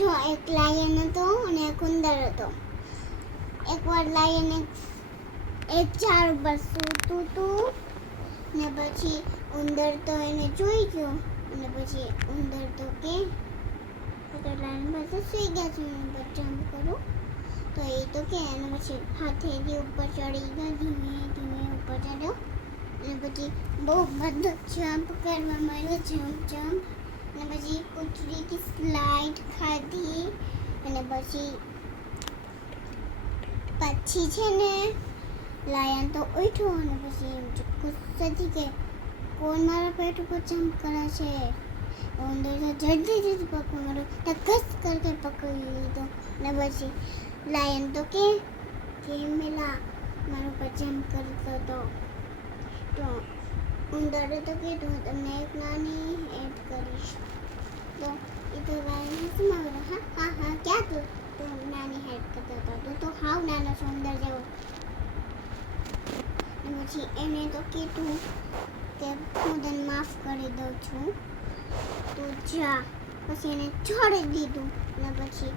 જો એક લાયન હતો અને એક ઉંદર હતો. એકવાર લાયન એક ઝાડ ઉપર સૂતું હતું ને પછી ઉંદર તો એને જોઈ ગયો અને પછી ઉંદર તો કે લાયન પાસે સૂઈ ગયા છે ઉપર જમ્પ કરું તો એ તો કે અને પછી હાથેથી ઉપર ચડી ગયો ધીમે ધીમે ઉપર ચડ્યો અને પછી બહુ બધો જમ્પ કરવા માંડ્યો જમ્પ અને પછી કૂતરીથી સ્લાઇડ ખાધી અને પછી છે ને લાયન તો ઉઠ્યો અને પછી ગુસ્સાથી કે કોણ મારા પેટ ઉપર જમ્પ કરે છે. ઉંદર તો જલ્દી પકડવા માંડ્યો ટકસ કરકે પકડી લીધો અને પછી લાયન તો કે મેલા મારા ઉપર જમ્પ કરતો હતો. તો ઉંદરે તો કીધું તમને એક નાની હેલ્પ કરીશ. તો એ તો લાયન હસમાં બોલ્યો હા ક્યાં તું નાની હેલ્પ કરતો હતો તો હાવ નાનો સુંદર જેવો. અને પછી એને તો કીધું કે હું તને માફ કરી દઉં છું તો જા. પછી એને છોડી દીધું અને પછી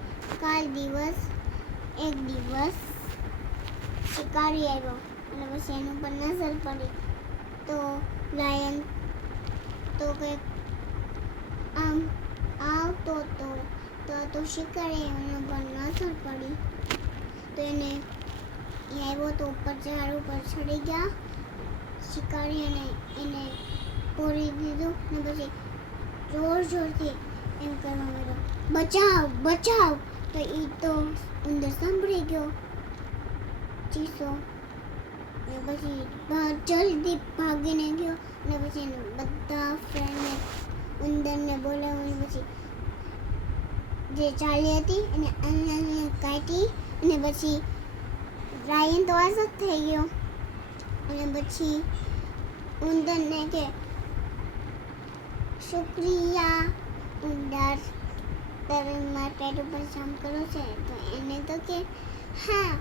એક દિવસ શિકારી આવ્યો અને પછી એની ઉપર નજર પડી તો લાયન તો કંઈક આમ આવતો તો શિકારી એના ઉપર નજર પડી તો એને આવ્યો તો ઉપર ઝાડ ઉપર ચડી ગયા શિકારી અને એને પૂરી દીધું ને પછી જોરથી એમ કરવા માંડ્યો બચાવ તો એ તો ઉંદર સાંભળી ગયો ચીસો ને પછી જલ્દી ભાગીને ગયો ને પછી બધા ફ્રેન્ડને ઉંદરને બોલાવ્યો પછી જે ચાલી હતી એને અન્નને કાઢી અને પછી લાયન તો આઝાદ થઈ ગયો અને પછી ઉંદરને કે શુક્રિયા ઉંદર તમે મારા પેટ ઉપર જમ્પ કરો છે તો એને તો કે હા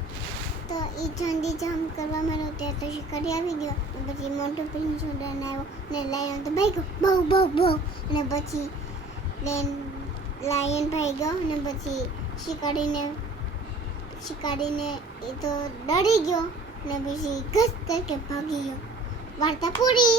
તો એ જલ્દી જમ્પ કરવા માંડ્યો ત્યાં તો શિકારી આવી ગયો પછી મોટો પિંજોડન આવ્યો ને લાયન તો ભાઈ ગયો બહુ અને પછી લાયન ભાઈ ગયો અને પછી શિકારીને એ તો ડરી ગયો ને પછી ઘસ કરકે ભાગી ગયો. વાર્તા પૂરી.